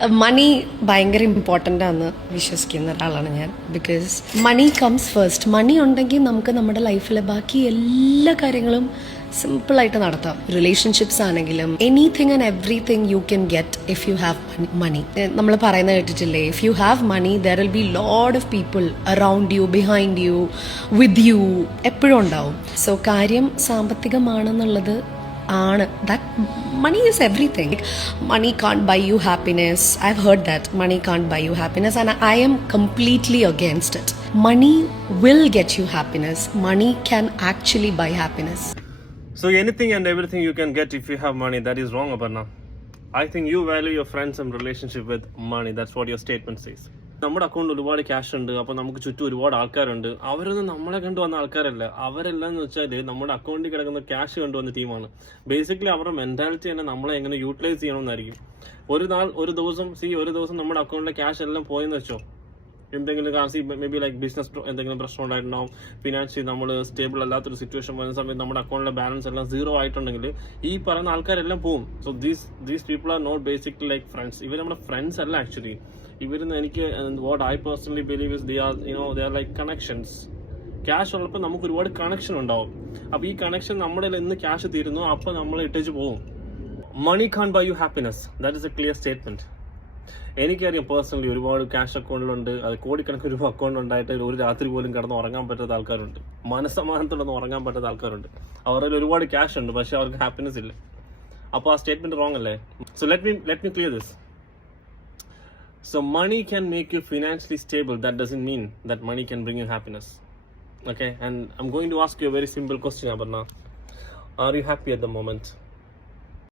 മണി ഭയങ്കര ഇമ്പോർട്ടൻ്റ് ആണെന്ന് വിശ്വസിക്കുന്ന ഒരാളാണ് ഞാൻ. Because money comes first. Money ഉണ്ടെങ്കിൽ നമുക്ക് നമ്മുടെ ലൈഫിലെ ബാക്കി എല്ലാ കാര്യങ്ങളും സിമ്പിളായിട്ട് നടത്താം. റിലേഷൻഷിപ്സ് ആണെങ്കിലും anything and everything you can get if you have money. നമ്മൾ പറയുന്നത് കേട്ടിട്ടില്ലേ, if you have money there will be lot of people around you, behind you, with you, എപ്പോഴും ഉണ്ടാവും. സോ കാര്യം സാമ്പത്തികമാണെന്നുള്ളത് ആണ്. That money is everything. Money can't buy you happiness. I've heard that money can't buy you happiness, and I am completely against it. Money will get you happiness. Money can actually buy happiness. So anything and everything you can get if you have money, that is wrong, Aparna. I think you value your friends and relationship with money. That's what your statement says. നമ്മുടെ അക്കൗണ്ടിൽ ഒരുപാട് cash ഉണ്ട്, അപ്പോൾ നമുക്ക് ചുറ്റും ഒരുപാട് ആൾക്കാരുണ്ട്. അവരൊന്നും നമ്മളെ കണ്ടുവന്ന ആൾക്കാരല്ല. അവരെല്ലാം എന്ന് വെച്ചാൽ നമ്മുടെ അക്കൗണ്ടിൽ കിടക്കുന്ന ക്യാഷ് കണ്ടുവന്ന ടീമാണ്. ബേസിക്കലി അവരുടെ മെന്റാലിറ്റി തന്നെ നമ്മളെ എങ്ങനെ യൂട്ടിലൈസ് ചെയ്യണമെന്നായിരിക്കും. ഒരു ദിവസം നമ്മുടെ അക്കൗണ്ടിലെ ക്യാഷ് എല്ലാം പോയെന്ന് വെച്ചോ, എന്തെങ്കിലും കാരണം മേ ബി ലൈക്ക് ബിസിനസ് എന്തെങ്കിലും പ്രശ്നം ഉണ്ടായിട്ടുണ്ടാവും, ഫിനാൻഷ്യലി നമ്മൾ സ്റ്റേബിൾ അല്ലാത്തൊരു സിറ്റുവേഷൻ വരുന്ന സമയത്ത് നമ്മുടെ അക്കൗണ്ടിലെ ബാലൻസ് എല്ലാം സീറോ ആയിട്ടുണ്ടെങ്കിൽ ഈ പറയുന്ന ആൾക്കാരെല്ലാം പോവും. So these people are not basically like friends. ഇവർ നമ്മുടെ ഫ്രണ്ട്സ് അല്ല ആക്ച്വലി. ഇവരുന്ന് എനിക്ക് what I personally believe is they are like connections. Cash ഉള്ളപ്പോൾ നമുക്ക് ഒരുപാട് കണക്ഷൻ ഉണ്ടാവും. അപ്പൊ ഈ കണക്ഷൻ നമ്മുടെ എന്ന് ക്യാഷ് തീരുന്നു, അപ്പൊ നമ്മൾ ഇട്ടേച്ച് പോവും. Money can buy you happiness. That is a clear statement. എനിക്കറിയാം പേഴ്സണലി ഒരുപാട് ക്യാഷ് അക്കൗണ്ടിലുണ്ട്, അത് കോടിക്കണക്കിന് രൂപ അക്കൗണ്ട് ഉണ്ടായിട്ട് ഒരു രാത്രി പോലും കിടന്ന് ഉറങ്ങാൻ പറ്റാത്ത ആൾക്കാരുണ്ട്, മനസ്സമാനത്തോടൊന്നും ഉറങ്ങാൻ പറ്റാത്ത ആൾക്കാരുണ്ട്. അവരിൽ ഒരുപാട് ക്യാഷ് ഉണ്ട്, പക്ഷെ അവർക്ക് ഹാപ്പിനെസ് ഇല്ല. അപ്പോൾ ആ സ്റ്റേറ്റ്മെന്റ് റോങ് അല്ലേ? So let me clear this. So money can make you financially stable. That doesn't mean that money can bring you happiness. Okay, and I'm going to ask you a very simple question, Aparna. Are you happy at the moment?